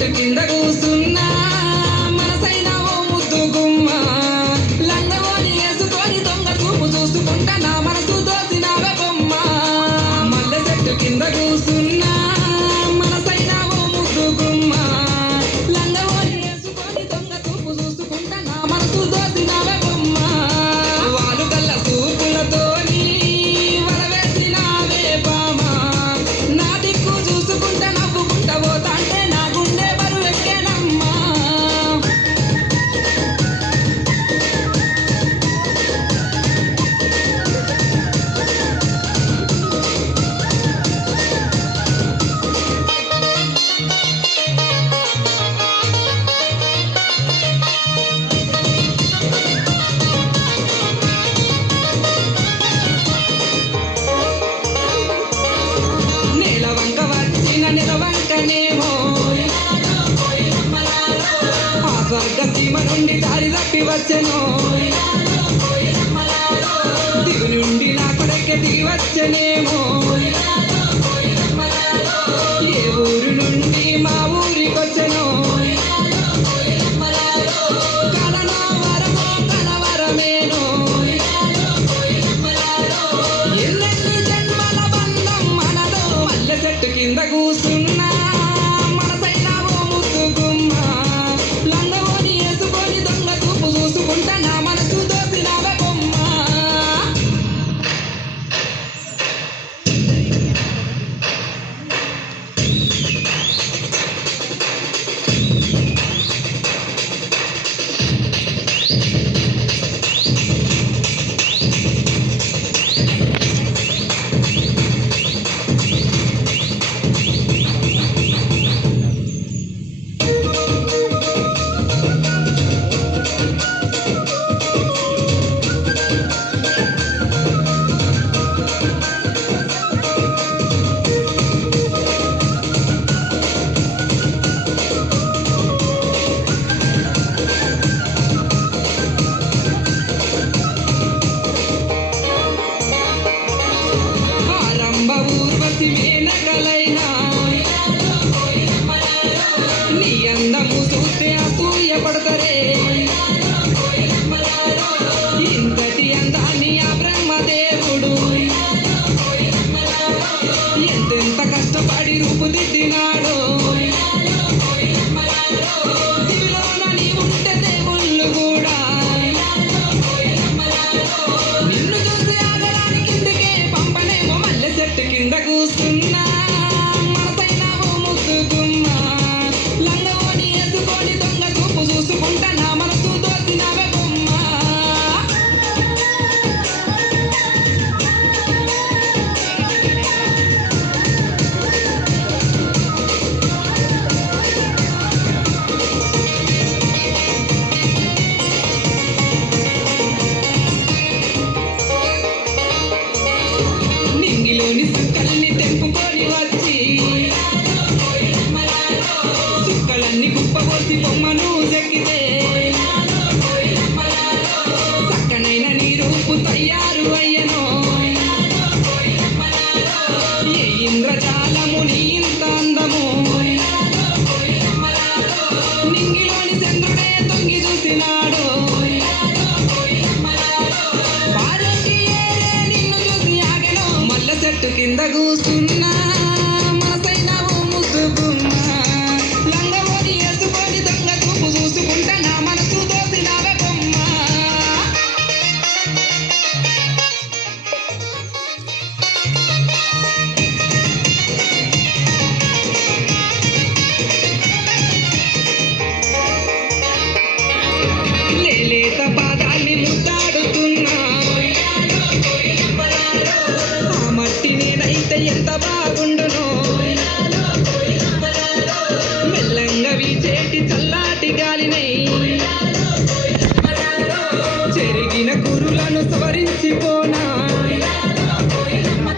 చెట్టు కింద కూసున్నా మనసైన ఓ ముద్దు గుమ్మ లంగవోని వేసుకొని దొంగ చూపు చూసుకుంటా నా మనసు దోసినావే బొమ్మ మల్లె చెట్టు కింద కూసున్నా మనసైన ఓ ముద్దు గుమ్మ లంగవోని వేసుకొని దొంగ చూపు చూసుకుంటా నా మనసు దోసినావే బొమ్మ వాలు గల్ల చూపులతోని వలవేసినావే బామ నా దిక్కు చూసుకుంటా నవ్వుకుంటా పోతాంటే నా గుండె బరువెక్కేనమ్మా నేల వంక వచ్చిన నిలవంకనేమో ఆ స్వర్గ సీమ నుండి దారి తప్పి వచ్చెను దిగు నుండి నా కొడకె దిగి వచ్చెనేమో ఏ ఊరు నుండి మా ఊరికొచ్చెను కలనో వరమో కలవరమేనో ఎన్నెన్ని జన్మల బంధం మనదో మల్లె చెట్టు కింద కూసున్నా మనసైన ఓ ముద్దు గుమ్మ లంగవోని వేసుకొని దొంగ చూపు చూసుకుంటా నా మనసు దోసినావే బొమ్మ ఆరంభ ఊర్వశి మేనకలైనా నీ అందము చూస్తే అసూయ పడతరే ఇంతటి అందాన్ని ఆ బ్రహ్మదేవుడు ఎంతెంత కష్టపడి రూపుదిద్దినాడో దివిలోన నీ ఉంటే దేవుళ్ళు కూడా నిన్ను చూసి ఆగడానికి కిందికే పంపనేమో మల్లె చెట్టు కింద కూసున్నా మనసైన ఓ ముద్దు గుమ్మ లంగవోని వేసుకొని దొంగ చూపు చూసుకుంటా నా మనసు దోసినావే బొమ్మ నింగిలోని సుక్కల్ని తెంపుకొని వచ్చి సుక్కలన్నీ కుప్పబోసి బొమ్మను చెక్కితే చక్కనైన నీ రూపు తయారు అయ్యనో ఏ ఇంద్రజాలము నీ ఇంత అందము నింగిలోని చంద్రుడే తొంగి చూసినాడు పాలోకి ఏరే నిన్ను చూసి ఆగెను మల్లె చెట్టు కింద కూసున్నా మనసైన ఓ ముద్దు గుమ్మ లంగవోని వేసుకొని దొంగ చూపు చూసుకుంటా నా మనసు దోసినావే బొమ్మ లేలేత పాదాల్ని ముద్దాడుతున్నా ఆ మట్టి నేనైతే ఎంత బాగుండు